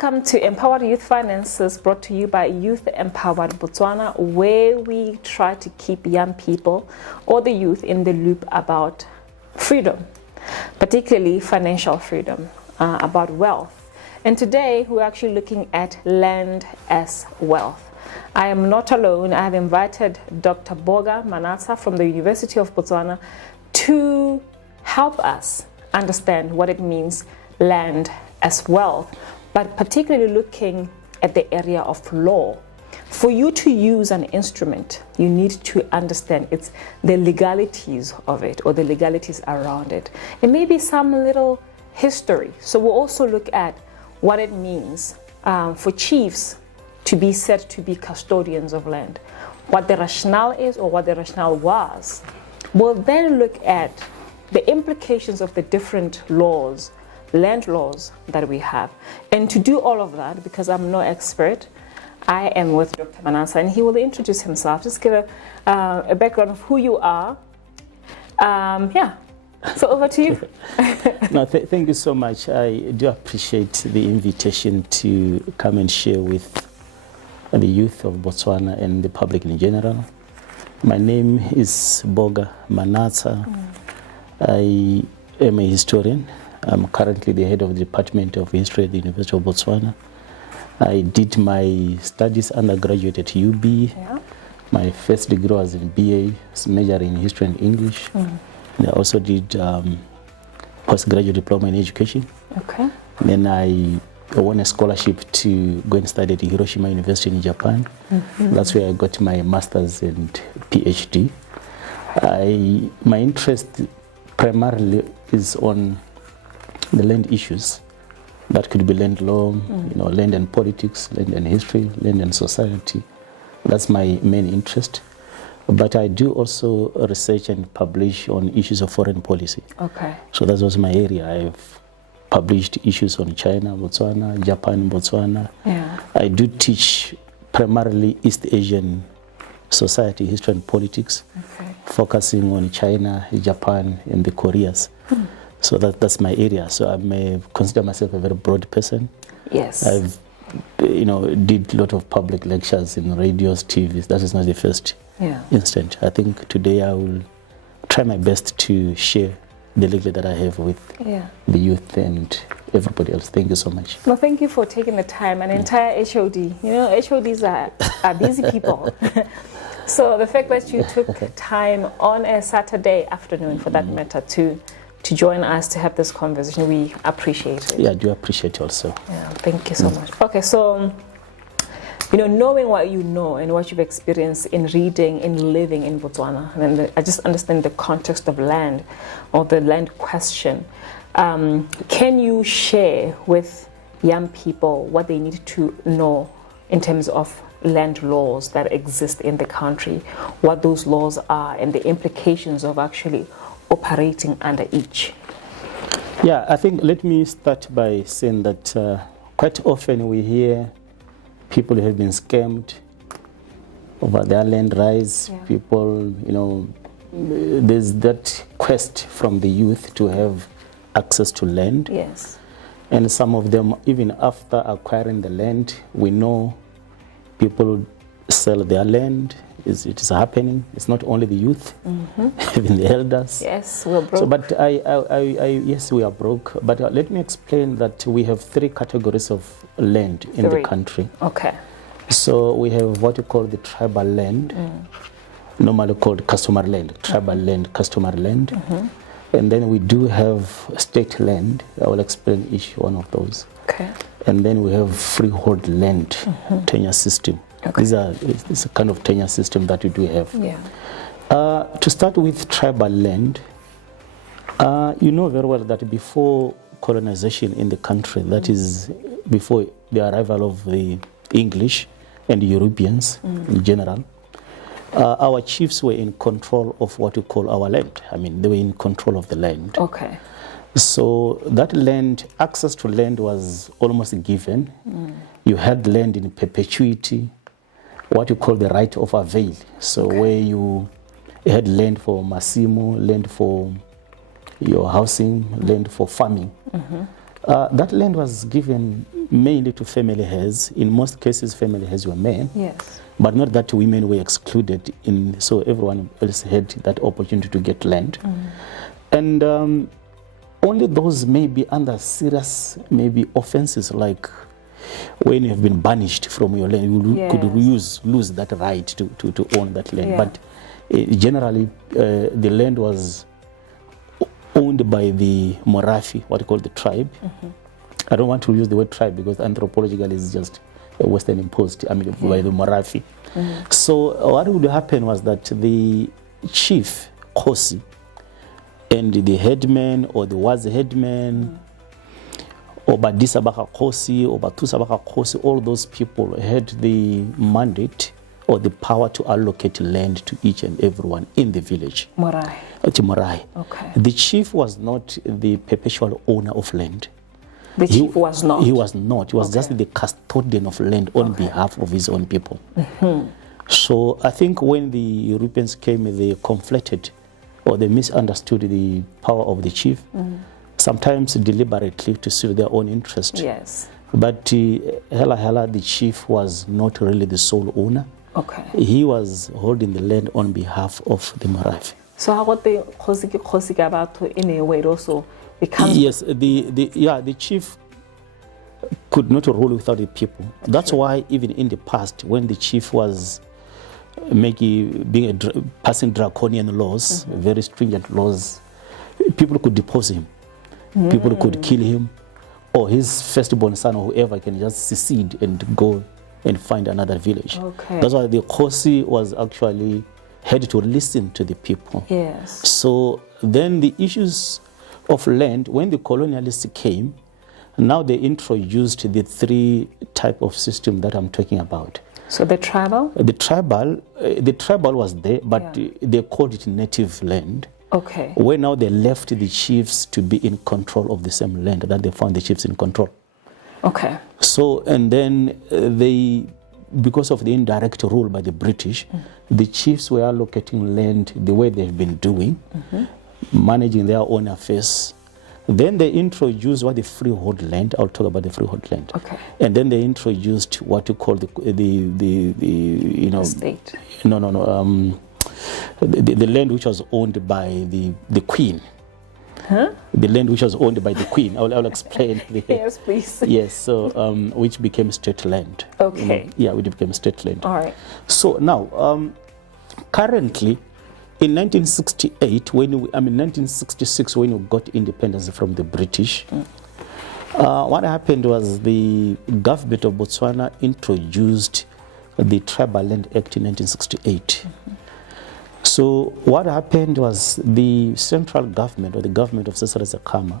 Welcome to Empowered Youth Finances, brought to you by Youth Empowered Botswana, where we try to keep young people or the youth in the loop about freedom, particularly financial freedom, about wealth. And today we're actually looking at land as wealth. I am not alone. I have invited Dr. Boga Manatsha from the University of Botswana to help us understand what it means, land as wealth, but particularly looking at the area of law. For you to use an instrument, you need to understand the legalities of it, or the legalities around it. It may be some little history. So we'll also look at what it means for chiefs to be said to be custodians of land, what the rationale is or what the rationale was. We'll then look at the implications of the different laws, land laws that we have. And to do all of that, because I'm no expert, I am with Dr. Manatsha, and he will introduce himself. Just give a background of who you are. So over to you. No, thank you so much. I do appreciate the invitation to come and share with the youth of Botswana and the public in general. My name is Boga Manatsha. I am a historian. I'm currently the head of the Department of History at the University of Botswana. I did my studies undergraduate at UB. Yeah. My first degree was in BA, major in History and English. And I also did postgraduate diploma in education. Okay. Then I won a scholarship to go and study at Hiroshima University in Japan. That's where I got my master's and PhD. My interest primarily is on the land issues. That could be land law, land and politics, land and history, land and society. That's my main interest. But I do also research and publish on issues of foreign policy. Okay. So that was my area. I've published issues on China, Botswana, Japan, Botswana. Yeah. I do teach primarily East Asian society, history and politics, focusing on China, Japan, and the Koreas. So that's my area. So I consider myself a very broad person. Yes. I've did a lot of public lectures in radios, TVs. That is not the first instant. I think today I will try my best to share the legacy that I have with the youth and everybody else. Thank you so much. Well, thank you for taking the time. An entire HOD. HODs are busy people. So the fact that you took time on a Saturday afternoon, for that matter, to join us to have this conversation, we appreciate it. Yeah, I do appreciate it also. Yeah, thank you so much. Okay, so knowing what you know and what you've experienced in reading, in living in Botswana, and I just understand the context of land, or the land question. Can you share with young people what they need to know in terms of land laws that exist in the country, what those laws are, and the implications of actually operating under each? Yeah, I think let me start by saying that quite often we hear people who have been scammed over their land rights. Yeah. People, there's that quest from the youth to have access to land. Yes. And some of them, even after acquiring the land, we know people sell their land. It is happening. It's not only the youth, even the elders. Yes, we're broke. So, but yes, we are broke. But let me explain that we have three categories of land in the country. Okay. So we have what you call the tribal land, normally called customary land, tribal land, customary land. And then we do have state land. I will explain each one of those. Okay. And then we have freehold land, tenure system. Okay. It's a kind of tenure system that we do have. Yeah. To start with tribal land, you know very well that before colonization in the country, that is before the arrival of the English and the Europeans in general, our chiefs were in control of what we call our land. I mean, they were in control of the land. Okay. So that land, access to land was almost given. You had land in perpetuity, what you call the right of avail. So where you had land for Massimo, land for your housing, land for farming. That land was given mainly to family heads. In most cases, family heads were men. Yes. But not that women were excluded, so everyone else had that opportunity to get land. And only those may be under serious offenses, like when you have been banished from your land, you could lose that right to own that land. But generally, the land was owned by the Morafi, what you call the tribe. I don't want to use the word tribe because anthropologically it's just a Western imposed, by the Morafi. So what would happen was that the chief, Kosi, and the headman or the was headman, or Badisabaka Kosi or Batusabaka Kosi, all those people had the mandate or the power to allocate land to each and everyone in the village. Morai. To Morai. Okay. The chief was not the perpetual owner of land. The chief was not? He was not. He was just the custodian of land on behalf of his own people. So I think when the Europeans came, they conflated or they misunderstood the power of the chief, sometimes deliberately to suit their own interest. Yes. But the chief was not really the sole owner. Okay. He was holding the land on behalf of the Marafi. So how about the Khosi Gabato in a way also becomes... Yes, the chief could not rule without the people. Okay. That's why even in the past, when the chief was passing draconian laws, very stringent laws, people could depose him. People could kill him, or his firstborn son or whoever can just secede and go and find another village. Okay. That's why the Khosi was actually had to listen to the people. Yes. So then the issues of land, when the colonialists came, now they introduced the three type of system that I'm talking about. So the tribal? The tribal was there, but they called it native land. Okay. Where now they left the chiefs to be in control of the same land that they found the chiefs in control. Okay. So, and then because of the indirect rule by the British, the chiefs were allocating land the way they've been doing, managing their own affairs. Then they introduced what the freehold land. I'll talk about the freehold land. Okay. And then they introduced what you call the state. The land which was owned by the queen. Huh? The land which was owned by the queen. I'll explain. Yes, please. Yes, so which became state land. Okay. Which became state land. All right. So now, currently, in 1968, 1966, when we got independence from the British, what happened was the government of Botswana introduced the Tribal Land Act in 1968. So what happened was the central government, or the government of Cecil Sekama,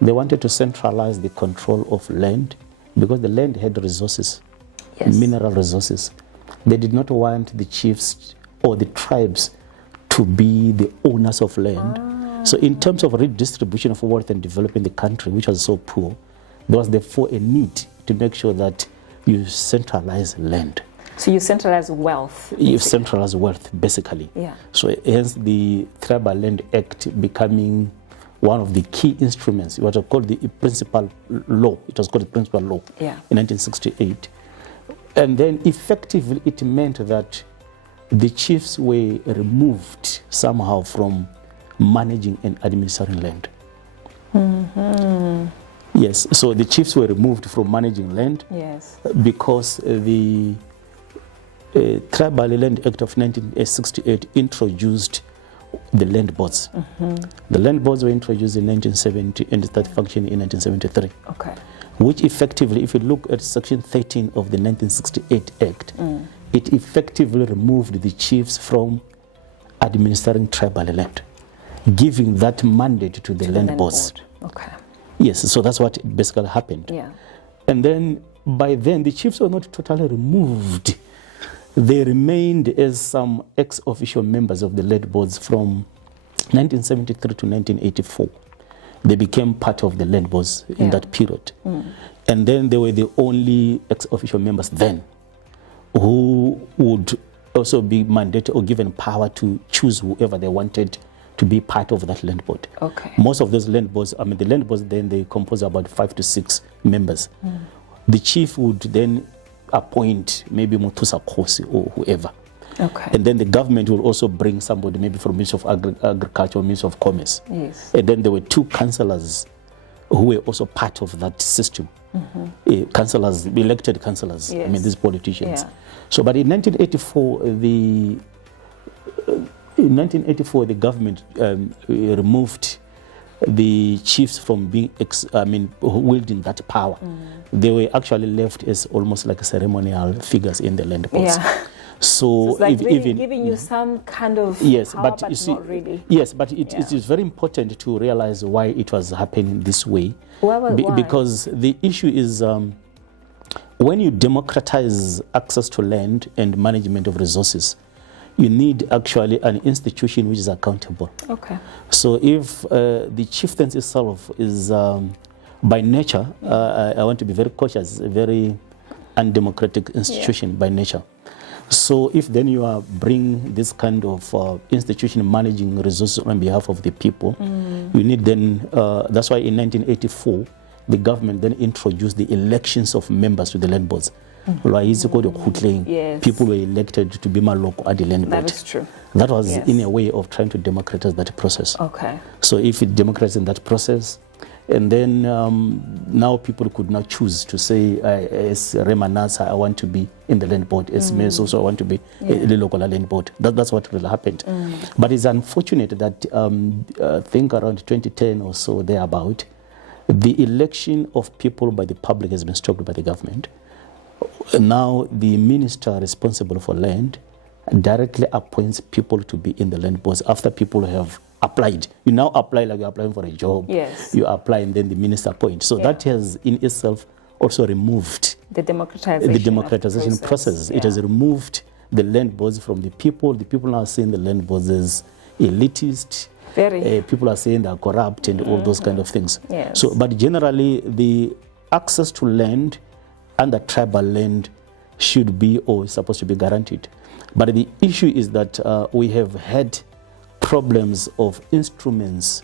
they wanted to centralize the control of land because the land had resources, mineral resources. They did not want the chiefs or the tribes to be the owners of land. So in terms of redistribution of wealth and developing the country, which was so poor, there was therefore a need to make sure that you centralize land. So you centralize wealth. Basically. You centralize wealth, basically. Yeah. So hence the Tribal Land Act becoming one of the key instruments, what was called the principal law. It was called the principal law in 1968. And then effectively it meant that the chiefs were removed somehow from managing and administering land. Yes, so the chiefs were removed from managing land because the Tribal Land Act of 1968 introduced the land boards. The land boards were introduced in 1970 and started functioning in 1973. Okay. Which effectively, if you look at Section 13 of the 1968 Act, it effectively removed the chiefs from administering tribal land, giving that mandate to the land boards. Okay. Yes, so that's what basically happened. Yeah. And then by then, the chiefs were not totally removed. They remained as some ex-official members of the land boards from 1973 to 1984. They became part of the land boards in that period. And then they were the only ex-official members then who would also be mandated or given power to choose whoever they wanted to be part of that land board. Okay. Most of those land boards, the land boards then they compose about 5 to 6 members The chief would then appoint maybe Mutusa Kosi or whoever. Okay. And then the government will also bring somebody maybe from Ministry of Agriculture or Ministry of Commerce. Yes. And then there were 2 councillors who were also part of that system. Councillors, elected councillors, Yes. I mean these politicians. Yeah. So but in 1984 the government removed the chiefs from being wielding that power. They were actually left as almost like ceremonial figures in the land boards. Yeah. So It's like if really even giving you some kind of yes, power, but you see, not really. yes, but it Yeah. is very important to realize why it was happening this way. Why? Because the issue is when you democratize access to land and management of resources, you need actually an institution which is accountable. Okay. So if the chieftains itself is by nature, I want to be very cautious, a very undemocratic institution by nature. So if then you are bring this kind of institution managing resources on behalf of the people, you need then, that's why in 1984, the government then introduced the elections of members to the land boards. Yes. People were elected to be maloko at the land board. That is true. That was in a way of trying to democratize that process. Okay. So if it democratizes in that process, and then now people could now choose to say, as Manatsha, I want to be in the land board. As Meso, I want to be in the local land board. That's what really happened. But it's unfortunate that I think around 2010 or so, thereabout, the election of people by the public has been stopped by the government. Now the minister responsible for land directly appoints people to be in the land boards after people have applied. You now apply like you're applying for a job. Yes. You apply and then the minister appoints. So that has in itself also removed the democratization process. It has removed the land boards from the people. The people now seeing the land boards as elitist. Very. People are saying they are corrupt and all those kind of things. Yes. So, but generally the access to land and the tribal land should be or is supposed to be guaranteed. But the issue is that we have had problems of instruments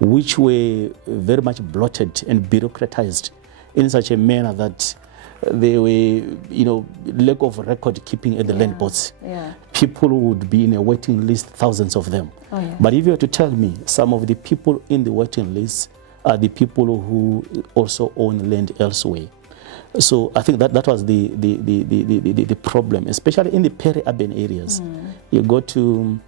which were very much blotted and bureaucratized in such a manner that they were, lack of record keeping at the land boards. People would be in a waiting list, thousands of them. But if you were to tell me, some of the people in the waiting list are the people who also own land elsewhere. So I think that was the problem, especially in the peri-urban areas. You go to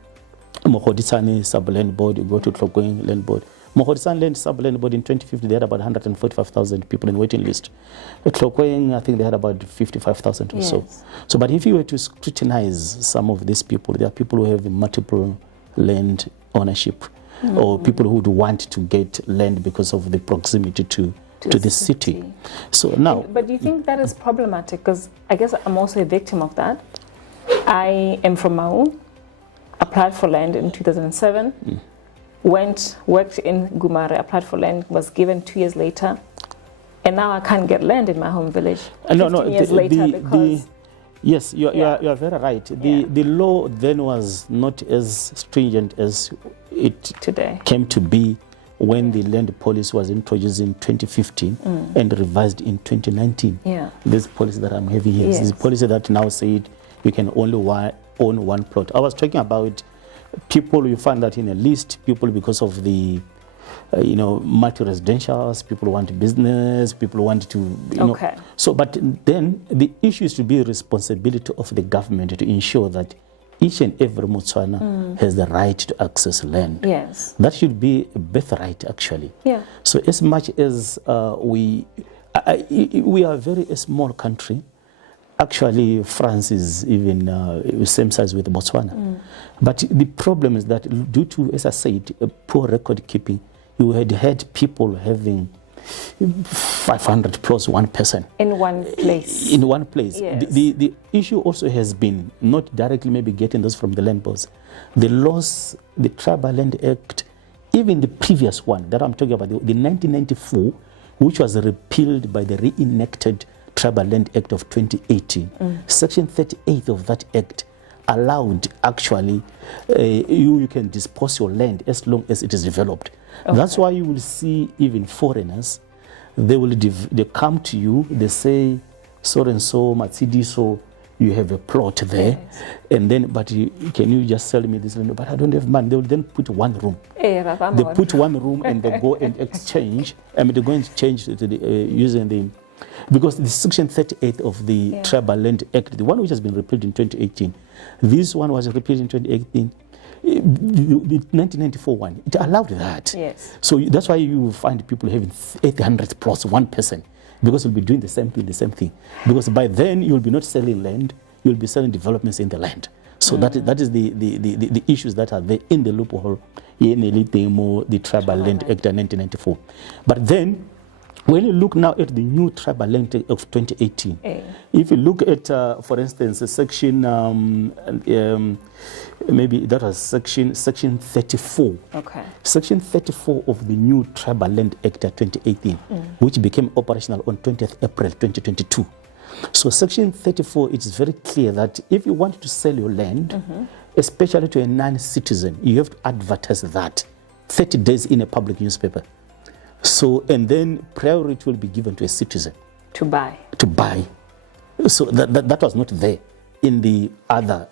Mogodisane sub-land board, you go to Tlokwen land board. Mogodisane land sub-land board in 2050, they had about 145,000 people in waiting list. At Tlokwen, I think they had about 55,000 or so. So, but if you were to scrutinize some of these people, there are people who have multiple land ownership, or people who would want to get land because of the proximity to the city. So now, but do you think that is problematic? Because I guess I'm also a victim of that. I am from Mau, applied for land in 2007, worked in Gumare, applied for land, was given 2 years later, and now I can't get land in my home village. 15 years later, because yes, you are very right. The law then was not as stringent as it today came to be when the land policy was introduced in 2015 and revised in 2019. This policy that I'm having here is a policy that now said you can only own one plot. I was talking about people, you find that in a list, people because of the multi-residentials, people want business, people want to, So, but then the issue is to be a responsibility of the government to ensure that each and every Botswana has the right to access land. That should be a birthright, actually. So as much as we are a very small country, actually France is even same size with Botswana. But the problem is that due to, as I said, poor record keeping, you had people having 500 plus one person in one place. In one place. The issue also has been not directly maybe getting those from the land boards. The laws, the Tribal Land Act, even the previous one that I'm talking about, the 1994, which was repealed by the reenacted Tribal Land Act of 2018. Section 38 of that act allowed actually you can dispose your land as long as it is developed. That's why you will see even foreigners they come to you, they say, so and so, Matsidi, so you have a plot there, Yes. and then, but can you just sell me this land? But I don't have money. They will then put one room. They put one room and they go and exchange. I mean, they're going to change to the, using the, because the Section 38 of the Tribal Land Act, the one which has been repealed in 2018, this one was repealed in 2018. The 1994 one, it allowed that. Yes. So that's why you find people having 800 plus one person, because you'll be doing the same thing. Because by then you'll be not selling land, you'll be selling developments in the land. So that is the issues that are there in the loophole in the Tribal Land Act of 1994. But then, when you look now at the new Tribal Land Act of 2018, if you look at, for instance, section, maybe that was section 34. Okay. Section 34 of the new Tribal Land Act of 2018, which became operational on 20th April 2022. So section 34, it is very clear that if you want to sell your land, especially to a non-citizen, you have to advertise that 30 days in a public newspaper. So, and then priority will be given to a citizen. To buy. To buy. So that was not there in the other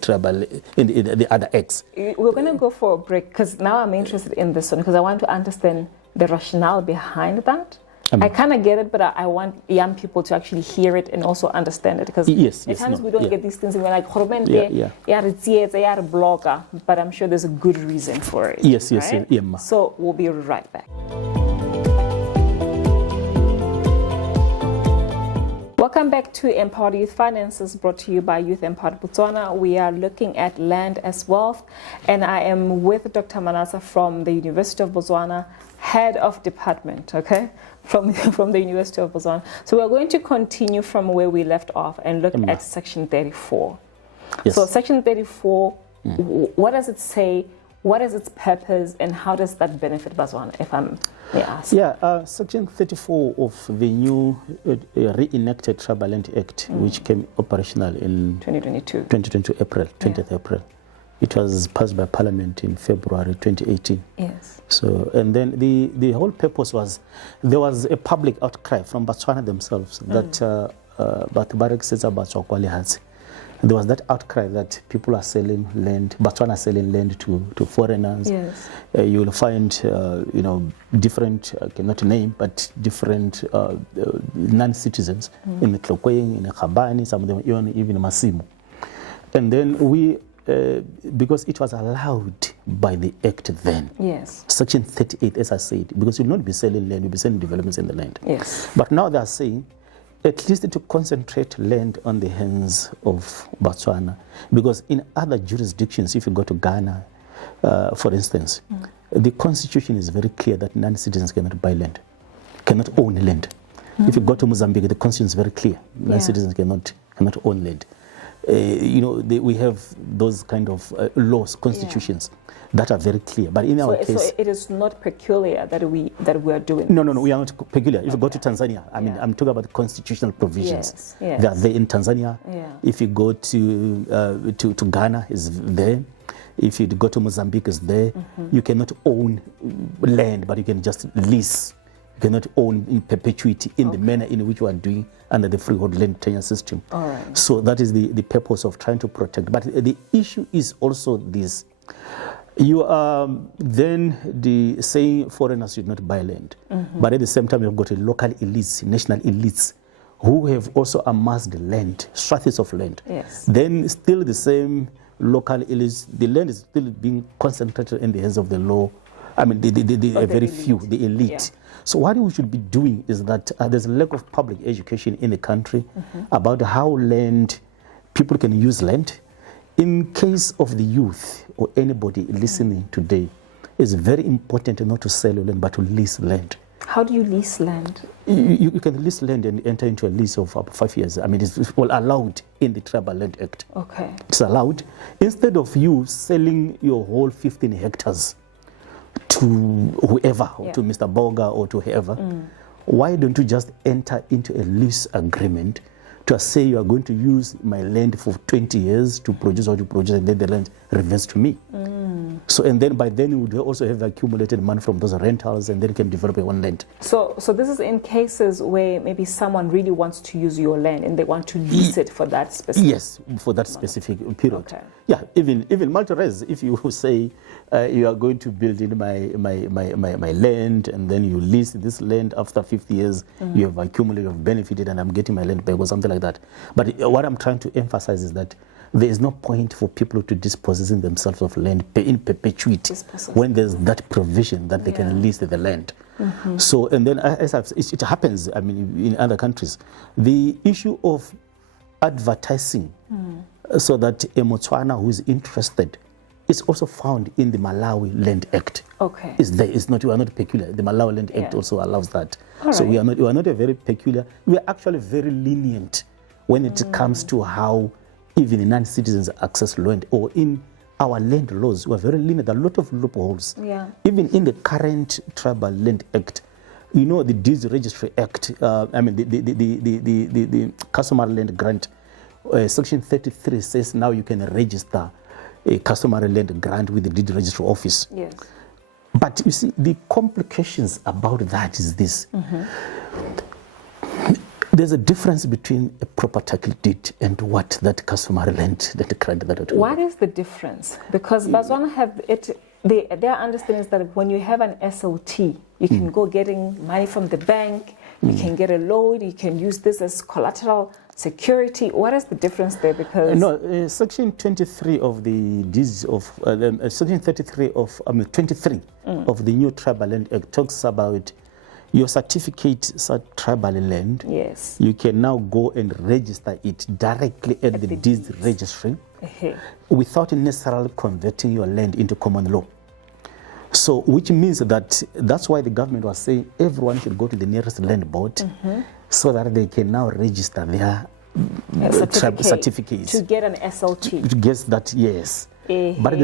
tribal, in the other acts. We're going to go for a break, because now I'm interested in this one, because I want to understand the rationale behind that. I kind of get it, but I want young people to actually hear it and also understand it, because at times we don't get these things and we're like, blogger, but I'm sure there's a good reason for it. Yes. So we'll be right back. Welcome back to Empowered Youth Finances, brought to you by Youth Empowered Botswana. We are looking at land as wealth, and I am with Dr. Manatsha from the University of Botswana, head of department, okay, from the University of Botswana. So we're going to continue from where we left off and look at Section 34. Yes. So Section 34, what does it say? What is its purpose, and how does that benefit Botswana, if I may ask? Yeah, Section 34 of the new reenacted Tribal Land Act, which came operational in 2022 April, 20th April. It was passed by Parliament in February 2018. Yes. So, and then the whole purpose was, there was a public outcry from Botswana themselves that Batbarak says about Chokwali has. There was that outcry that people are selling land, Botswana selling land to foreigners. Yes. You will find, different, I cannot name, but different non-citizens in the Tlokweng, in the Khabani, some of them even Massimo. And then we, because it was allowed by the Act then. Yes. Section 38, as I said, because you'll not be selling land, you'll be selling developments in the land. Yes. But now they are saying, at least to concentrate land on the hands of Botswana. Because in other jurisdictions, if you go to Ghana, for instance, the constitution is very clear that non-citizens cannot buy land, cannot own land. If you go to Mozambique, the constitution is very clear. Non-citizens cannot own land. We have those kind of laws, constitutions that are very clear. But in our case, so it is not peculiar that we are doing. No, we are not peculiar. If you go to Tanzania, I mean, I'm talking about the constitutional provisions. Yes. They are there in Tanzania. Yeah. If you go to Ghana, is there. If you go to Mozambique, is there. You cannot own land, but you can just lease. You cannot own in perpetuity in the manner in which we are doing under the freehold land tenure system. All right. So that is the purpose of trying to protect. But the issue is also this. You are then saying foreigners should not buy land. But at the same time, you've got a local elites, national elites, who have also amassed land, swathes of land. Yes. Then still the same local elites, the land is still being concentrated in the hands of the law. I mean, the very few, the elite. Yeah. So what we should be doing is that there's a lack of public education in the country about how land, people can use land. In case of the youth or anybody listening today, it's very important not to sell your land, but to lease land. How do you lease land? You can lease land and enter into a lease of up to 5 years. I mean, it's all allowed in the Tribal Land Act. Okay. It's allowed. Instead of you selling your whole 15 hectares to whoever, to Mr. Boga or to whoever, why don't you just enter into a lease agreement to say you are going to use my land for 20 years to produce what you produce, and then the land reverts to me. So, and then by then you would also have accumulated money from those rentals, and then you can develop your own land. So this is in cases where maybe someone really wants to use your land and they want to lease it for that specific. Yes, for that specific period. Okay. Yeah, even multi-res. If you say you are going to build in my land, and then you lease this land after 50 years, you have accumulated, you have benefited, and I'm getting my land back or something like that. But what I'm trying to emphasize is that there is no point for people to dispossessing themselves of land in perpetuity when there's that provision that they can lease the land. So, and then as it happens, I mean, in other countries, the issue of advertising so that a Botswana who is interested is also found in the Malawi Land Act. Okay. It's there. It's not, we are not peculiar. The Malawi Land Act also allows that. All so right. we are not a very peculiar. We are actually very lenient when it comes to how even non-citizens access land, or in our land laws, we are very lenient. There are a lot of loopholes. Yeah. Even in the current Tribal Land Act, you know, the Deeds Registry Act, I mean, the Customary Land Grant, Section 33 says now you can register a customary land grant with the Deed Registry Office. Yes. But you see, the complications about that is this. There's a difference between a proper title deed and what that customary land, that grant that. What is the difference? Because Botswana have it. Their understanding is that when you have an SOT, you can go getting money from the bank, you can get a loan, you can use this as collateral security. What is the difference there? Because Section 23 of the deeds of Section 33 of 23 of the new Tribal Land Act talks about your certificate tribal land. Yes. You can now go and register it directly at the deeds registry without necessarily converting your land into common law. So, which means that's why the government was saying everyone should go to the nearest land board so that they can now register their certificates. To get an SLT. To get that, yes. But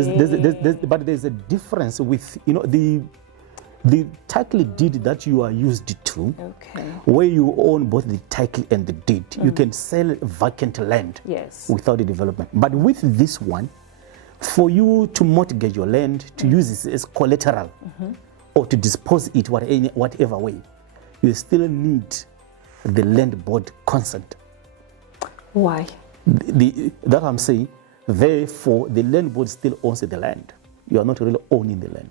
there's a difference with, you know, the title deed that you are used to, where you own both the title and the deed. You can sell vacant land without the development. But with this one, for you to mortgage your land, to use it as collateral, or to dispose it whatever way, you still need the land board consent. Why? That I'm saying, therefore, the land board still owns the land. You are not really owning the land.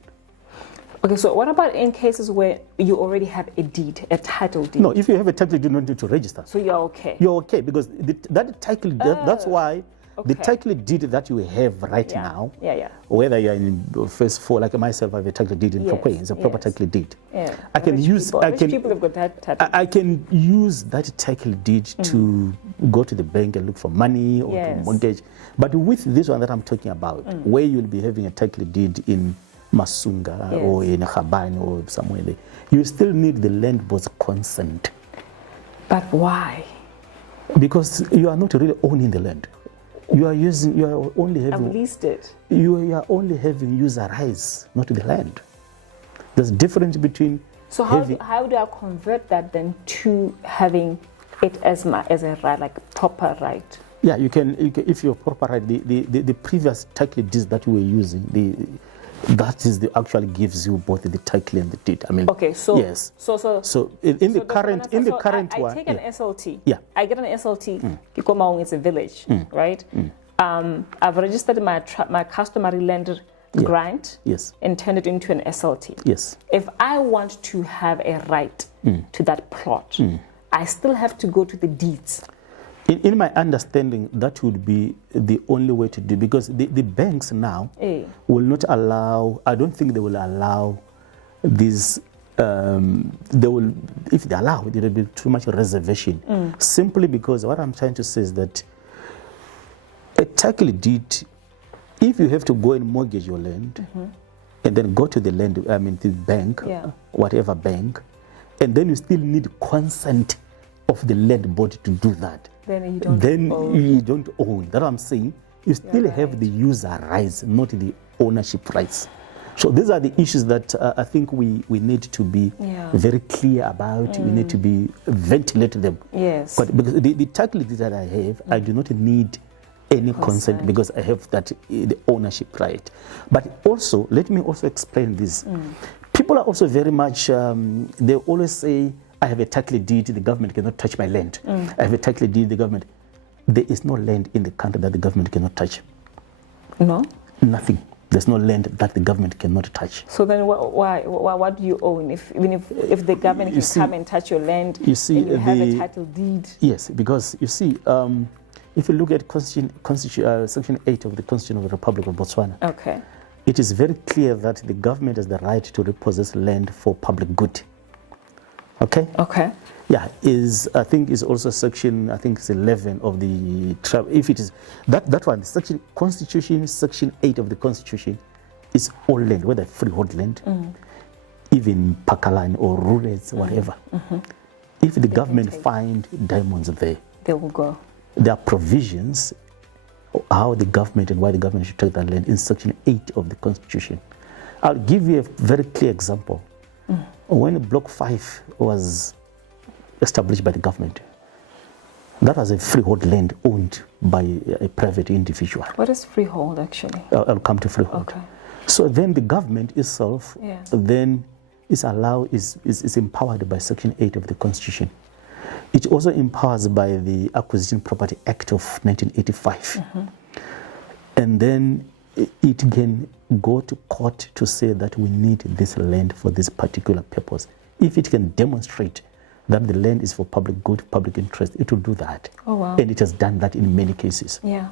Okay, so what about in cases where you already have a deed, a title deed? No, if you have a title deed, you don't need to register. So you're okay? You're okay, because that title, that's why the title deed that you have right now, whether you're in first four, like myself, I have a title deed in Prokwe, it's a proper title deed. I can use, people have got that title. I can use that title deed to go to the bank and look for money or to mortgage. But with this one that I'm talking about, where you'll be having a title deed in Masunga or in Khabane or somewhere there, you still need the land board's consent. But why? Because you are not really owning the land. You are only having. I've leased it. You are only having user rights, not the land. There's a difference between. So how do I convert that then to having it as a right, like a proper right? Yeah, you can if you're proper right. The previous title deeds that we were using, that is actually gives you both the title and the deed. I mean, okay, so yes. So in the current one, I take an SLT. Yeah. I get an SLT. Kikomaung is a village, right? I've registered my customary land grant. Yes. And turned it into an SLT. Yes. If I want to have a right to that plot, I still have to go to the deeds. In my understanding, that would be the only way to do, because the banks now will not allow, I don't think they will allow these, they will, if they allow, there will be too much reservation. Simply because what I'm trying to say is that a title deed, if you have to go and mortgage your land, and then go to the land, I mean the bank, whatever bank, and then you still need consent of the land board to do that. Then you don't own. That's what I'm saying. You still have the user rights, not the ownership rights. So these are the issues that I think we need to be very clear about. We need to be ventilate them. Yes. But because the title deed that I have, I do not need any consent because I have that the ownership right. But also, let me also explain this. People are also very much, they always say, I have a title deed, the government cannot touch my land. I have a title deed, the government. There is no land in the country that the government cannot touch. No? Nothing. There's no land that the government cannot touch. So then what do you own if the government can come and touch your land and you have a title deed? Yes, because you see, if you look at Section 8 of the Constitution of the Republic of Botswana, okay, it is very clear that the government has the right to repossess land for public good. Okay? Okay. Yeah, I think is also section, I think it's 11 of the, if it is, that one, Constitution, Section 8 of the Constitution is all land, whether freehold land, even pakalan or rurals, whatever. If the government find diamonds there, they will go. There are provisions how the government and why the government should take that land in Section 8 of the Constitution. I'll give you a very clear example. When Block 5 was established by the government, that was a freehold land owned by a private individual. What is freehold actually? I'll come to freehold. Okay. So then the government itself then is empowered by Section 8 of the Constitution. It also empowers by the Acquisition Property Act of 1985. And then it can go to court to say that we need this land for this particular purpose. If it can demonstrate that the land is for public good, public interest, it will do that. Oh, wow. And it has done that in many cases. Yeah.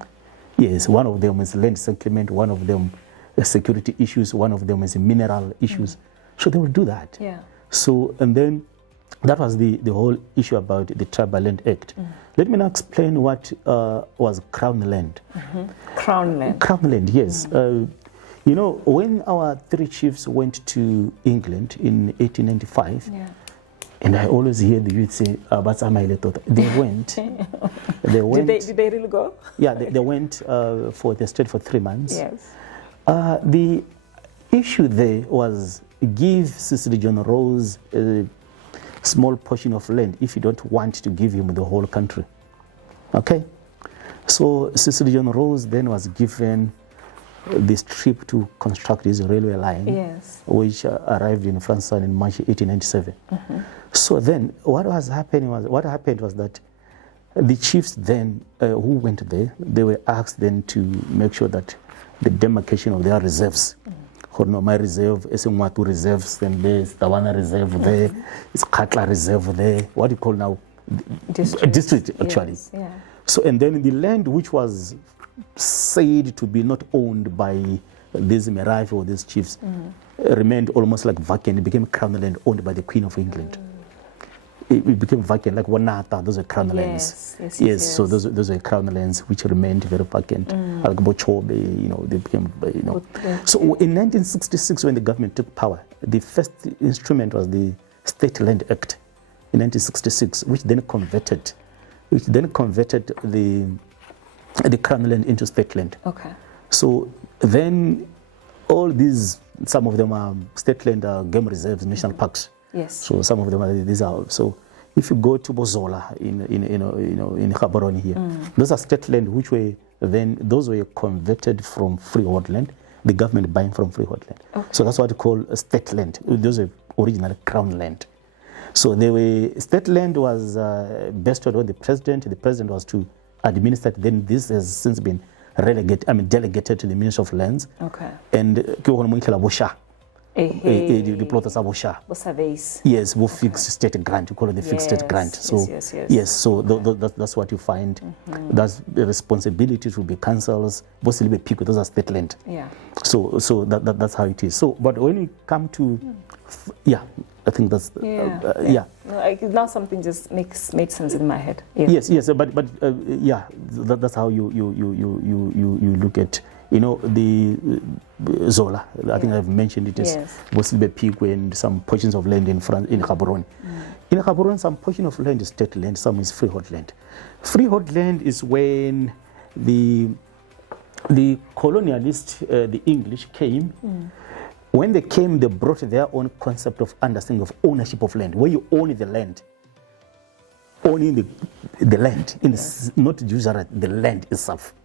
Yes, one of them is land settlement, one of them is security issues, one of them is mineral issues. So they will do that. Yeah. So, and then that was the whole issue about the Tribal Land Act. Let me now explain what was Crown Land. Crown Land. Crown Land, yes. You know, when our three chiefs went to England in 1895, and I always hear the youth say, they went. They went. Did they really go? Yeah, they went they stayed for 3 months. Yes. The issue there was give Cecily John Rose a small portion of land if you don't want to give him the whole country. Okay? So Cecily John Rose then was given this trip to construct his railway line, which arrived in France in March 1897. So then what happened was that the chiefs then who went there, they were asked then to make sure that the demarcation of their reserves, my reserve, Esengwatu reserves, then there's Tawana reserve there, it's Katla reserve there, what do you call now? District actually. Yes. Yeah. So, and then the land which was said to be not owned by these Meravi or these chiefs remained almost like vacant. It became crown land owned by the Queen of England. It became vacant, like Wanata, those are crown lands. Yes. So those are crown lands which remained very vacant. Like Bochobe, you know, they became, you know. So in 1966, when the government took power, the first instrument was the State Land Act in 1966, which then converted the crown land into state land. Okay. So then all these, some of them are state land, game reserves, national parks. Yes. So some of them are these are. So if you go to Bozola in Gaborone here, those are state land which were then those were converted from freehold land. The government buying from freehold land. Okay. So that's what we call state land. Those are original crown land. So state land was bestowed on the president. The president was to administer it. Then this has since been delegated to the Ministry of Lands. Okay. And the plot is yes, we fix state grant. You call it the fixed state grant. So yes. So that's what you find. That's the responsibility to be councils. Those are state land. Yeah. So that's how it is. So, but when we come to I think that's now something just made sense in my head. Yes, but that's how you look at, you know, the Zola. I think I've mentioned it is Boslibe Peak and some portions of land in France, in Gaborone. In Gaborone, some portion of land is state land, some is freehold land. Freehold land is when the colonialists, the English, came. When they came, they brought their own concept of understanding of ownership of land, where you own the land. Owning the land, not usually the land itself.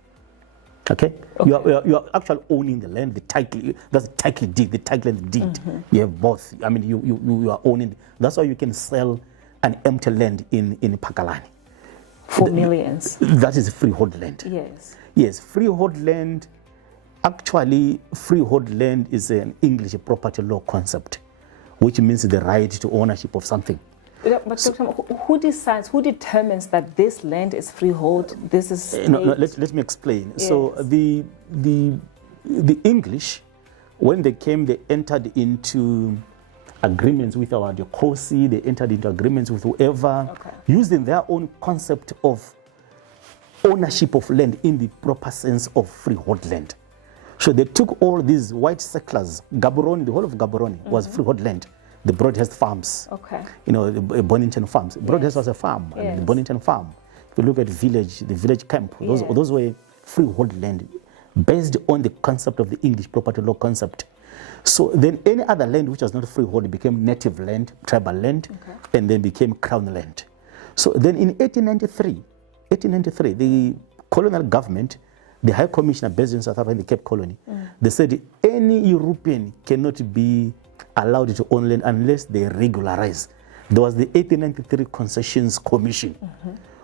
Okay? You are actually owning the land, the title, that's the title deed, the title and the deed. You have both. I mean, you are owning. That's why you can sell an empty land in Pakalani. For millions. That is freehold land. Yes. Yes, freehold land. Actually, freehold land is an English property law concept, which means the right to ownership of something. But who decides, who determines that this land is freehold, this is... let me explain. Yes. So the English, when they came, they entered into agreements with our Kosi, they entered into agreements with whoever, using their own concept of ownership of land in the proper sense of freehold land. So they took all these white settlers, Gaborone, the whole of Gaborone was freehold land. The Broadhurst farms, the Bonington farms. Broadhurst was a farm, and the Bonington farm. If you look at the village camp, those were freehold land based on the concept of the English property law concept. So then any other land which was not freehold became native land, tribal land, and then became crown land. So then in 1893, the colonial government, the High Commissioner based in South Africa in the Cape Colony, they said any European cannot be allowed to own land unless they regularize. There was the 1893 Concessions Commission,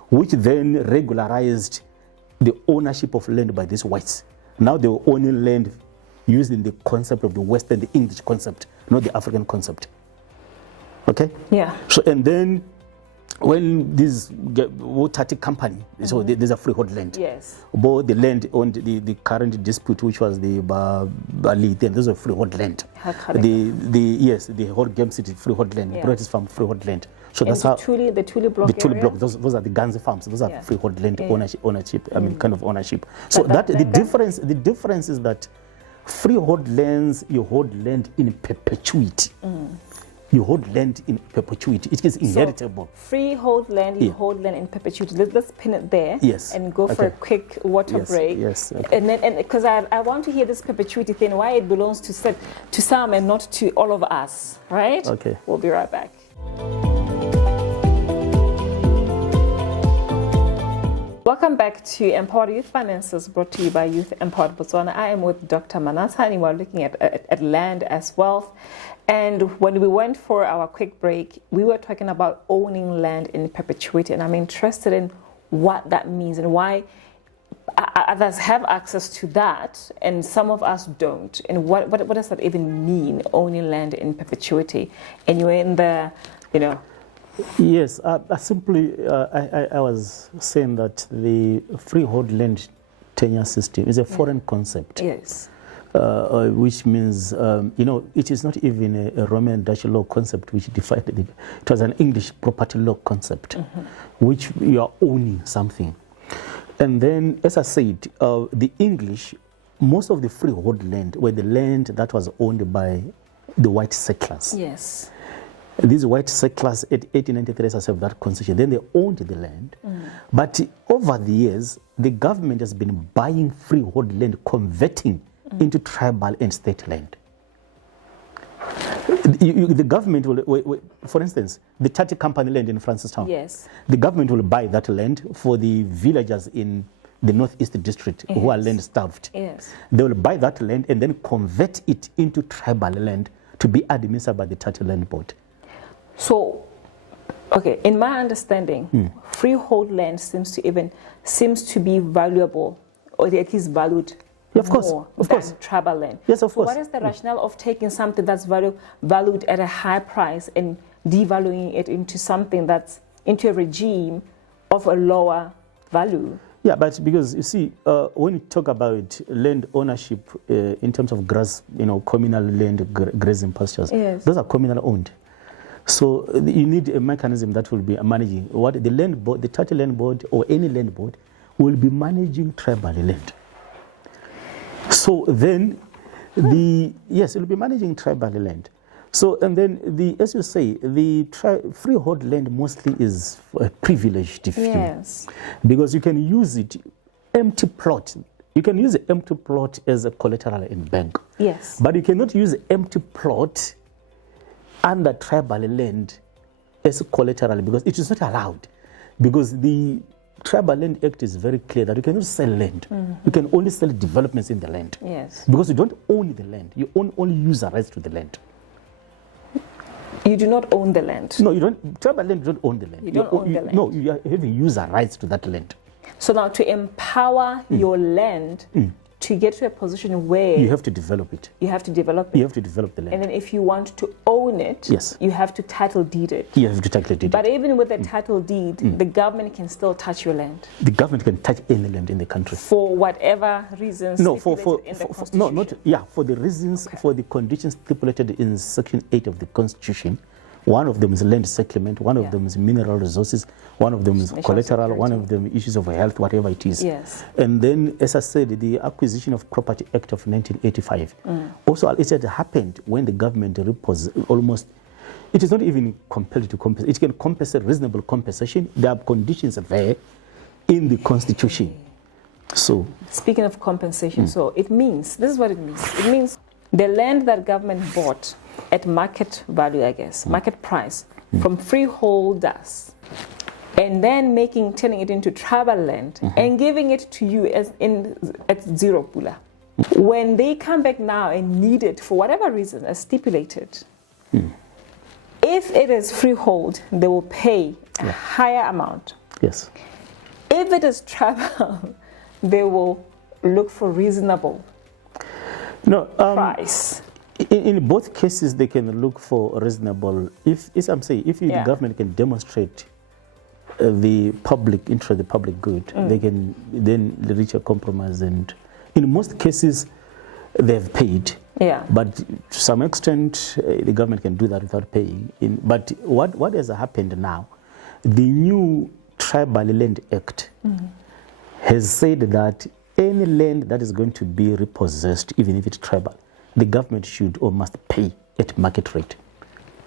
which then regularized the ownership of land by these whites. Now they were owning land using the concept of the Western, the English concept, not the African concept. Okay? Yeah. So, and then when this Tati company, so there's a freehold land. Yes. But the land on the current dispute, which was the Bali, then there's a freehold land. The whole Game City freehold land, British farm freehold land. So and that's how the Tuli block. The Tuli block. Those are the Ganze farms. Those are freehold land ownership. I mean, kind of ownership. So the difference is that freehold lands, you hold land in perpetuity. You hold land in perpetuity. It is inheritable. So, freehold land, you hold land in perpetuity. Let's pin it there. Yes. And go for a quick water break. Yes. Okay. And because I want to hear this perpetuity thing, why it belongs to some and not to all of us, right? Okay. We'll be right back. Welcome back to Empowered Youth Finances, brought to you by Youth Empowered Botswana. I am with Dr. Manatsha, and we're looking at land as wealth. And when we went for our quick break, we were talking about owning land in perpetuity, and I'm interested in what that means and why others have access to that and some of us don't. And what does that even mean, owning land in perpetuity? And you're in the, Yes, I was saying that the freehold land tenure system is a foreign concept. Yes. Which means, it is not even a Roman Dutch law concept which defined it. It was an English property law concept, which you are owning something. And then, as I said, the English, most of the freehold land were the land that was owned by the white settlers. Yes. These white settlers at 1893 have that concession. Then they owned the land. But over the years, the government has been buying freehold land, converting into tribal and state land. The government will, for instance, the Tati company land in Francistown. Yes. The government will buy that land for the villagers in the Northeast District who are land starved. Yes. They will buy that land and then convert it into tribal land to be administered by the Tati Land Board. So, okay, in my understanding, freehold land seems to be valuable, or at least valued more than tribal land. Yes, of course. So what is the rationale of taking something that's valued at a high price and devaluing it into something that's into a regime of a lower value? Yeah, but because you see, when you talk about land ownership in terms of grass, communal land, grazing pastures, those are communal owned. So you need a mechanism that will be managing what the land board, the Tati Land Board, or any land board will be managing tribal land. So then, it will be managing tribal land. So and then as you say, the freehold land mostly is a privileged few. Yes. Because you can use it, empty plot. You can use an empty plot as a collateral in bank. Yes. But you cannot use empty plot under tribal land as collateral because it is not allowed. Because the Tribal Land Act is very clear that you cannot sell land. You can only sell developments in the land. Yes. Because you don't own the land. You own only user rights to the land. You do not own the land. No, you don't. Tribal land, you don't own the land. You don't own the land. No, you are having user rights to that land. So now to empower your land to get to a position where You have to develop it. you have to develop it. You have to develop the land. And then if you want to own it, Yes. you have to title deed it. You have to tackle it. But even with the title deed, the government can still touch your land The government can touch any land in the country. for whatever reasons No, stipulated in the Constitution. no, not for the reasons, for the conditions stipulated in Section 8 of the Constitution. One of them is land settlement, one of them is mineral resources, one of them is National collateral, security. one of them issues of health, whatever it is. Yes. And then, as I said, the Acquisition of Property Act of 1985. Also, it had happened when the government almost, it is not even compelled to compensate. It can compensate reasonable compensation. There are conditions there in the Constitution. So, Speaking of compensation, so it means, this is what it means. It means the land that government bought at market value, I guess, market price, from freeholders, and then turning it into tribal land and giving it to you at zero pula. When they come back now and need it for whatever reason, as stipulated, if it is freehold, they will pay a higher amount. yes. If it is tribal, they will look for reasonable No, price. in both cases, they can look for reasonable. If I'm saying, if the government can demonstrate the public interest, the public good, they can then reach a compromise. And in most cases, they've paid. Yeah. But to some extent, the government can do that without paying. But what has happened now? The new Tribal Land Act has said that any land that is going to be repossessed, even if it's tribal, the government should or must pay at market rate.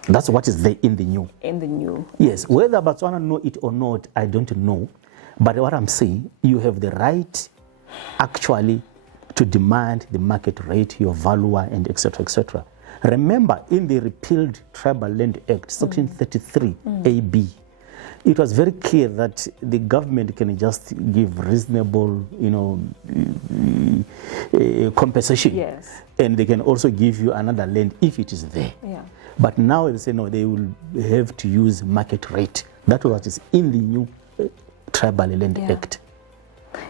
That's what is there in the new. In the new. Yes, whether Botswana know it or not, I don't know. But what I'm saying, you have the right actually to demand the market rate, your valuer, and etc., etc. Remember, in the repealed Tribal Land Act, Section 33 AB, it was very clear that the government can just give reasonable, compensation. Yes. And they can also give you another land if it is there. Yeah. But now they say, no, they will have to use market rate. That was what is in the new Tribal Land Act.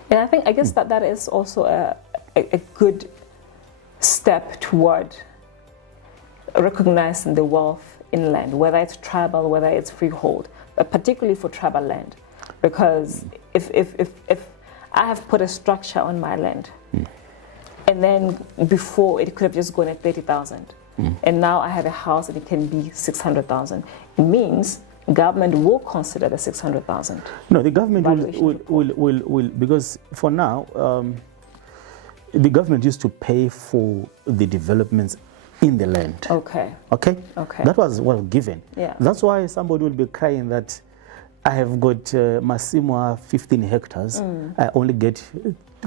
And I guess that is also a good step toward recognizing the wealth in land, whether it's tribal, whether it's freehold, but particularly for tribal land. Because if I have put a structure on my land, and then before it could have just gone at 30,000, and now I have a house and it can be 600,000, it means government will consider the 600,000. No, the government will because for now, the government used to pay for the developments in the land. Okay. Okay? Okay. That was well given. Yeah. That's why somebody will be crying that I have got Masimwa 15 hectares. I only get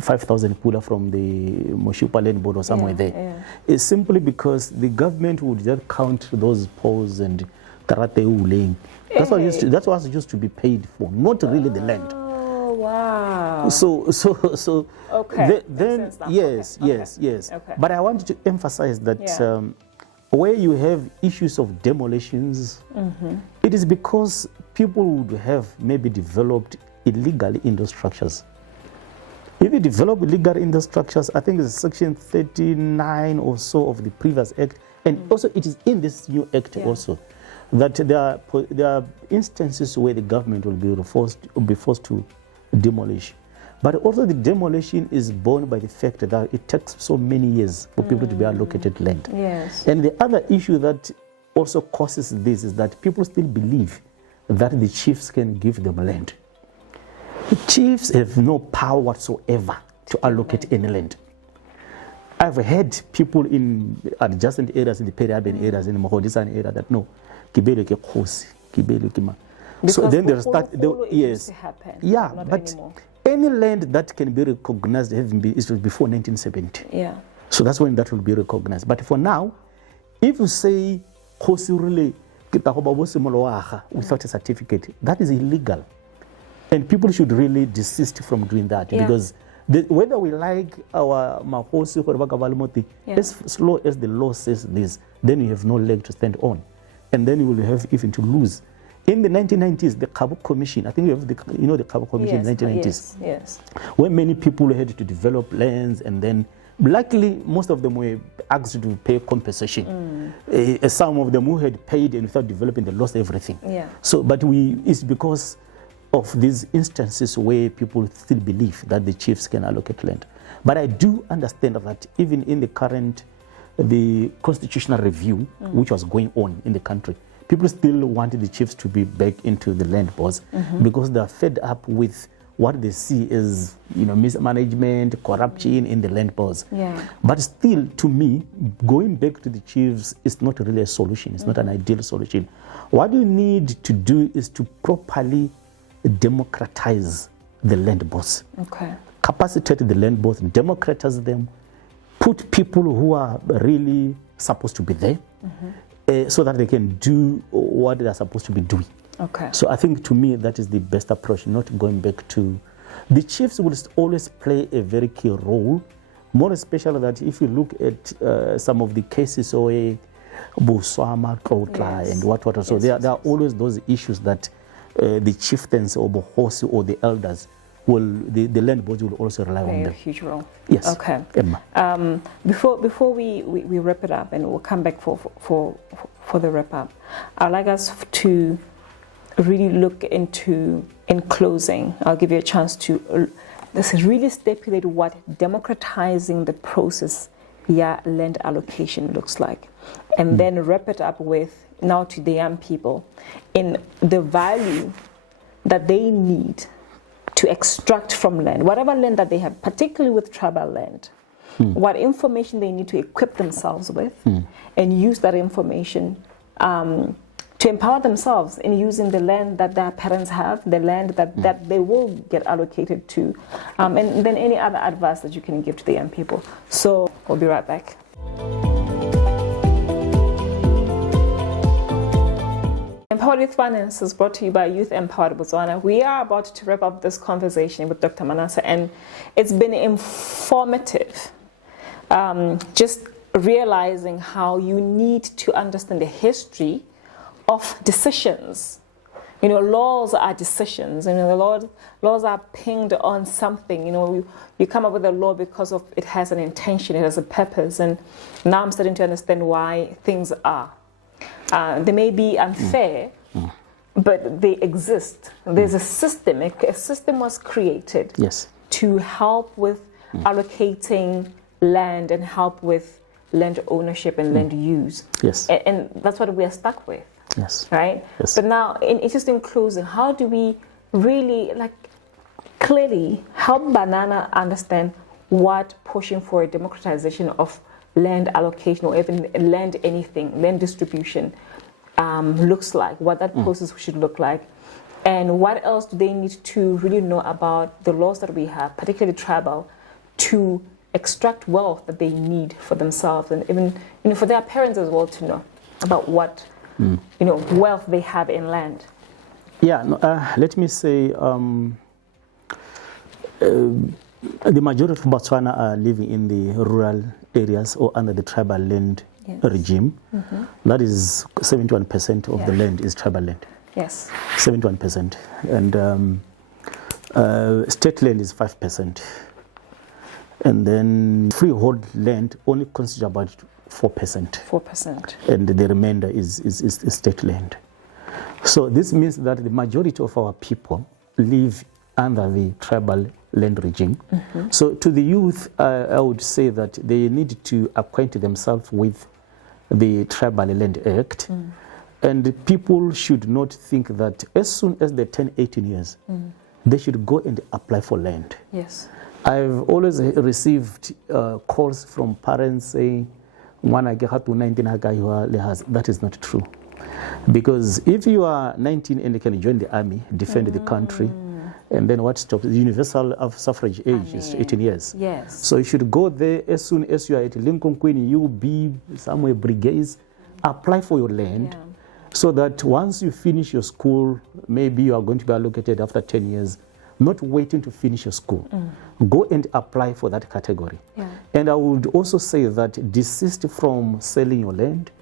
5,000 pula from the Moshupa Land Board or somewhere there. Yeah. It's simply because the government would just count those poles and karate uling. That's what used to be paid for, not really the land. Oh, wow. So Okay. then yes. Okay. But I want to emphasize that where you have issues of demolitions, it is because people would have maybe developed illegally in those structures. If you develop illegal in those structures, I think it's Section 39 or so of the previous act, and also it is in this new act also, that there are instances where the government will be forced to demolish. But also the demolition is borne by the fact that it takes so many years for people to be allocated land. Yes. And the other issue that also causes this is that people still believe that the chiefs can give them land. The chiefs have no power whatsoever to allocate any land. I've heard people in adjacent areas, in the peri-urban areas, in the Mahodisan area, that no, kibele ke khosi, kibele ke ma. So then they start, yes, yeah, not but anymore. any land that can be recognized is before 1970. Yeah. So that's when that will be recognized. But for now, if you say without a certificate, that is illegal. And people should really desist from doing that, because whether we like our mahosi or bakabalmoti, as slow as the law says this, then you have no leg to stand on. And then you will have even to lose. In the 1990s, the Cabo Commission, I think you have the Cabo Commission in the 1990s, yes, where many people had to develop lands, and then luckily most of them were asked to pay compensation. Some of them who had paid and without developing, they lost everything. Yeah. So, but it's because of these instances where people still believe that the chiefs can allocate land. But I do understand that even in the constitutional review, which was going on in the country, people still wanted the chiefs to be back into the land boards, because they are fed up with what they see as mismanagement, corruption in the land boards. Yeah. But still, to me, going back to the chiefs is not really a solution. It's not an ideal solution. What you need to do is to properly democratize the land boards. Okay. Capacitate the land boards, democratize them, put people who are really supposed to be there, so that they can do what they are supposed to be doing. Okay. So I think, to me, that is the best approach, not going back to... The chiefs will always play a very key role, more especially that if you look at some of the cases where Botswana, and what. So there are always those issues that the chieftains or Bohosi or the elders the land boards will also rely on them. Play a huge role. Yes. Okay. Emma. Before we wrap it up, and we'll come back for the wrap up, I'd like us to really look into, in closing, I'll give you a chance to really stipulate what democratizing the process via land allocation looks like, and then wrap it up with, now to the young people, in the value that they need to extract from land, whatever land that they have, particularly with tribal land, what information they need to equip themselves with, and use that information to empower themselves in using the land that their parents have, the land that they will get allocated to, and then any other advice that you can give to the young people. So we'll be right back. Empowered Youth Finance is brought to you by Youth Empowered Botswana. We are about to wrap up this conversation with Dr. Manatsha, and it's been informative. Just realizing how you need to understand the history of decisions. Laws are decisions. The laws are pinged on something. You come up with a law because of it has an intention, it has a purpose, and now I'm starting to understand why things are. They may be unfair, but they exist. There's a system. A system was created to help with allocating land and help with land ownership and land use. Yes. And that's what we are stuck with. Yes. Right? Yes. But now, just in closing, how do we really clearly help Banana understand what pushing for a democratization of land allocation, or even land distribution looks like, what that process should look like, and what else do they need to really know about the laws that we have, particularly tribal, to extract wealth that they need for themselves, and even for their parents as well, to know about what wealth they have in land. Let me say the majority of Botswana are living in the rural areas or under the tribal land regime. That is 71% of the land is tribal land. Yes. 71%. And state land is 5%. And then freehold land only constitutes about 4%. 4%. And the remainder is state land. So this means that the majority of our people live under the tribal land regime. So to the youth, I would say that they need to acquaint themselves with the Tribal Land Act. And people should not think that as soon as they turn 18 years, they should go and apply for land. Yes. I've always received calls from parents saying, that is not true. Because if you are 19 and you can join the army, defend the country, And then what stops? The universal of suffrage age is 18 years. Yes. So you should go there as soon as you are at Lincoln Queen, UB, somewhere, Brigades, apply for your land. Yeah. So that once you finish your school, maybe you are going to be allocated after 10 years, not waiting to finish your school. Go and apply for that category. Yeah. And I would also say that desist from selling your land,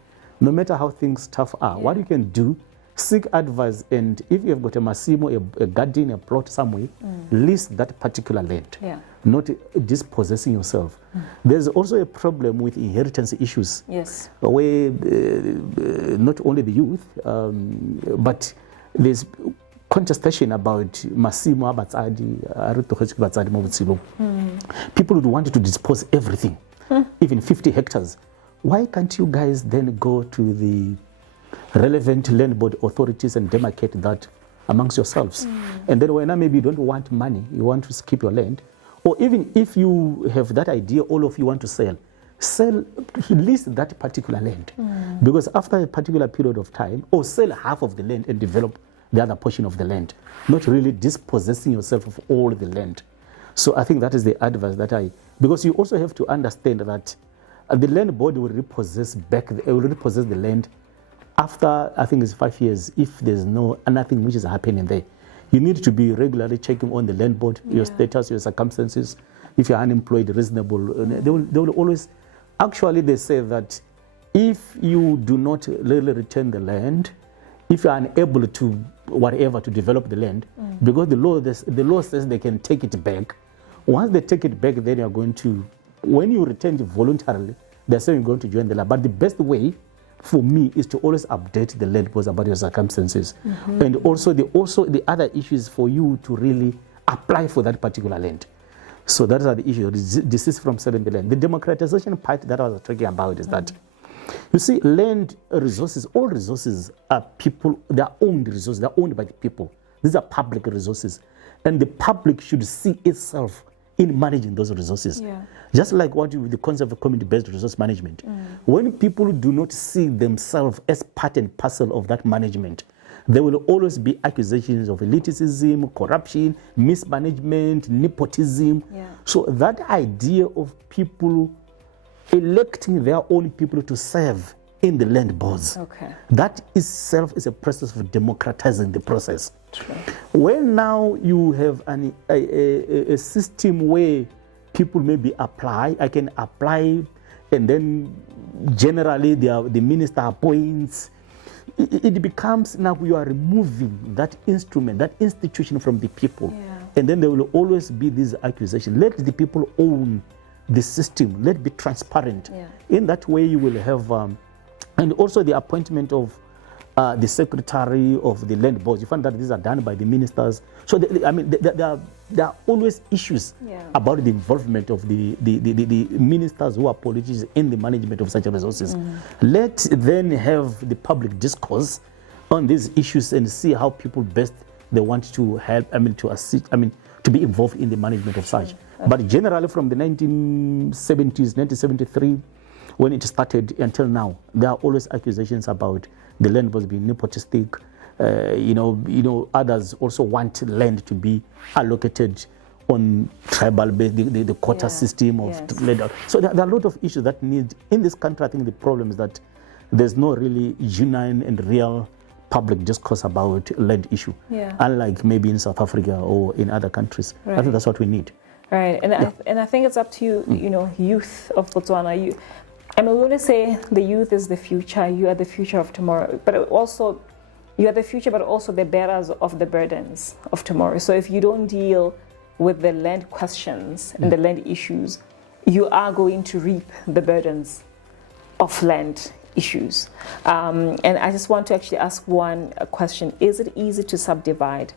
no matter how things tough are. What you can do, seek advice, and if you have got a masimo, a garden, a plot somewhere, list that particular land, not dispossessing yourself. There's also a problem with inheritance issues, where not only the youth, but there's contestation about masimo abatsadi. People would want to dispose everything, even 50 hectares. Why can't you guys then go to the relevant land board authorities and demarcate that amongst yourselves? And then when maybe you don't want money, you want to keep your land, or even if you have that idea, all of you want to sell, list that particular land. Because after a particular period of time, or sell half of the land and develop the other portion of the land, not really dispossessing yourself of all the land. So I think that is the advice that because you also have to understand that the land board will repossess the land after, I think it's 5 years, if there's nothing which is happening there. You need to be regularly checking on the land board, your status, your circumstances. If you're unemployed, reasonable, they will always, actually they say that if you do not really return the land, if you're unable to to develop the land, because the law says they can take it back. Once they take it back, then you're going to, when you return it voluntarily, they're saying you're going to join the land. But the best way for me is to always update the land boards about your circumstances. And also the other issues for you to really apply for that particular land. So those are the issues. Desist from selling the land. The democratization part that I was talking about is that, you see, land resources, all resources are they are owned resources, they're owned by the people. These are public resources. And the public should see itself in managing those resources. Just like the concept of community-based resource management. When people do not see themselves as part and parcel of that management, there will always be accusations of elitism, corruption, mismanagement, nepotism. So that idea of people electing their own people to serve in the land boards, that itself is a process of democratizing the process. When now you have a system where people maybe apply, I can apply, and then generally the minister appoints, it becomes now you are removing that instrument, that institution from the people. And then there will always be these accusations. Let the people own the system. Let it be transparent. In that way you will have, and also the appointment of the secretary of the land board. You find that these are done by the ministers. So there are always issues about the involvement of the ministers who are politicians in the management of such resources. Let then have the public discourse on these issues and see how people best they want to help, to assist, to be involved in the management of such. But generally from the 1970s, 1973, when it started until now, there are always accusations about the land boards being nepotistic. Others also want land to be allocated on tribal base, the quota system of land. So there are a lot of issues that need, in this country, I think the problem is that there's no really genuine and real public discourse about land issue, unlike maybe in South Africa or in other countries. I think that's what we need. Right, and I think it's up to you, youth of Botswana. We always say the youth is the future. You are the future of tomorrow, but also you are the future, but also the bearers of the burdens of tomorrow. So if you don't deal with the land questions and the land issues, you are going to reap the burdens of land issues. And I just want to actually ask one question: is it easy to subdivide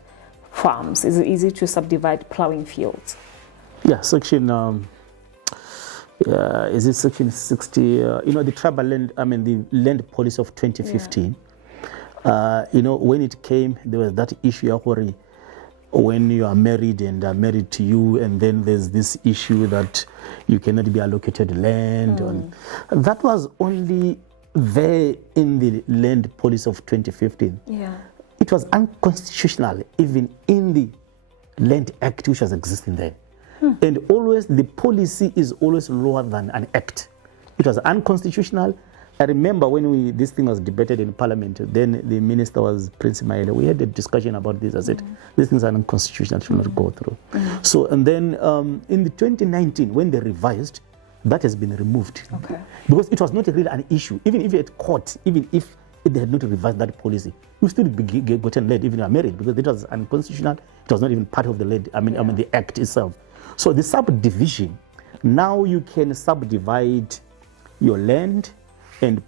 farms? Is it easy to subdivide plowing fields? Yeah, section. Is it section 60? The tribal land, the land policy of 2015. When it came, there was that issue of when you are married and are married to you, and then there's this issue that you cannot be allocated land. That was only there in the land policy of 2015. It was unconstitutional, even in the Land Act which was existing then. And always the policy is always lower than an act. It was unconstitutional. I remember when this thing was debated in Parliament, then the minister was Prince Maele. We had a discussion about this. I said, these things are unconstitutional, should not go through. So, and then in the 2019, when they revised, that has been removed. Okay. Because it was not really an issue. Even if at court, even if they had not revised that policy, you still be gotten land even if you are married, because it was unconstitutional. It was not even part of the land, I mean the act itself. So the subdivision, now you can subdivide your land and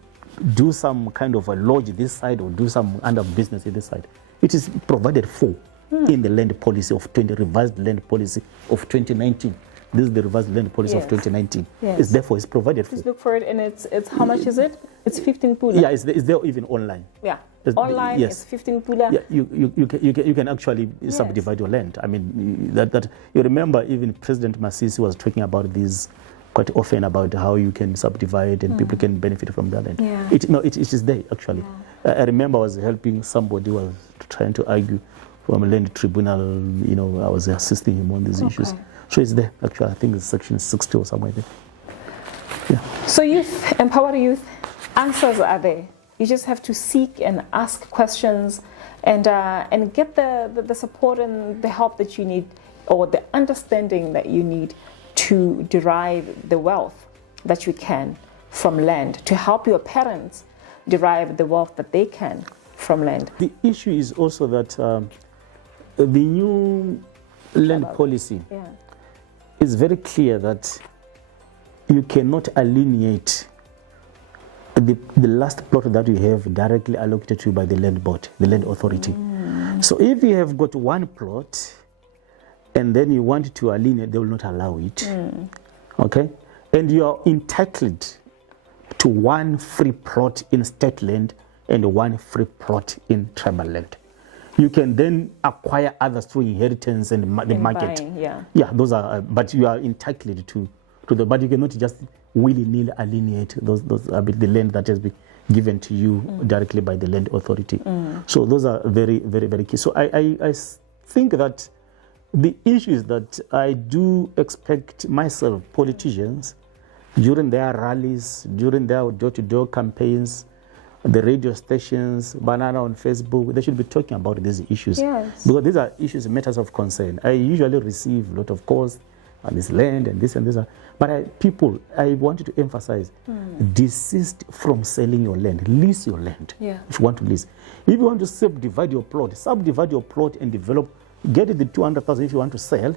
do some kind of a lodge this side or do some kind of business in this side. It is provided for in the land policy of revised land policy of 2019. This is the revised land policy of 2019. Yes. It's therefore it's provided for. Just look for it, and it's how much is it? It's 15 pula. Yeah, it's there even online. Yeah, online. Yes. It's 15 pula. Yeah, you can actually subdivide your land. I mean that you remember even President Masisi was talking about this quite often, about how you can subdivide and people can benefit from that land. Yeah. It is there actually. Yeah. I remember I was helping somebody who was trying to argue from a land tribunal. You know, I was assisting him on these issues. So it's there actually. I think it's section 60 or somewhere there. Yeah. So youth, empower youth, answers are there. You just have to seek and ask questions and get the support and the help that you need, or the understanding that you need to derive the wealth that you can from land, to help your parents derive the wealth that they can from land. The issue is also that the new land policy is very clear that you cannot alienate the last plot that you have directly allocated to you by the land board, the land authority. So if you have got one plot and then you want to alienate, they will not allow it. Okay? And you are entitled to one free plot in state land and one free plot in tribal land. You can then acquire others through inheritance and the market. Buying, yeah, those are, but you are entitled to the, but you cannot just willy-nilly alienate the land that has been given to you directly by the land authority. So those are very, very, very key. So I think that the issue is that I do expect myself, politicians, during their rallies, during their door-to-door campaigns, the radio stations, Banana on Facebook, they should be talking about these issues. Yes. Because these are issues, matters of concern. I usually receive a lot of calls on this land and this and this. But I wanted to emphasize, desist from selling your land. Lease your land if you want to lease. If you want to subdivide your plot and develop, get it the 200,000 if you want to sell,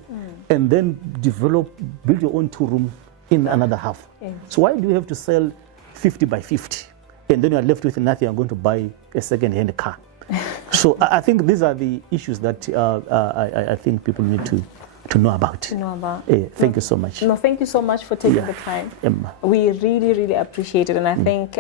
and then build your own 2-room in another half. Yes. So why do you have to sell 50 by 50? And then you are left with nothing, you're going to buy a second-hand car. So I think these are the issues that I think people need to know about. Thank you so much. No, thank you so much for taking the time. We really, really appreciate it. And I think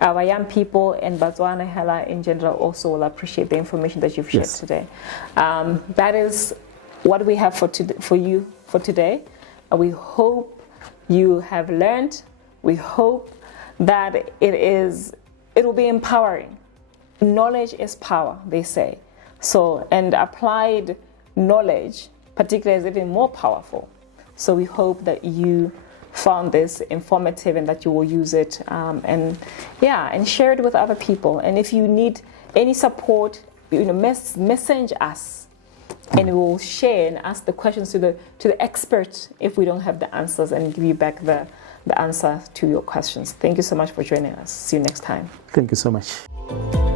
our young people in Botswana, Hela in general, also will appreciate the information that you've shared today. That is what we have for you for today. We hope you have learned. We hope that it will be empowering. Knowledge is power, they say. So, and applied knowledge, particularly, is even more powerful. So we hope that you found this informative and that you will use it and share it with other people. And if you need any support, message us, and we will share and ask the questions to the experts if we don't have the answers, and give you back the answer to your questions. Thank you so much for joining us. See you next time. Thank you so much.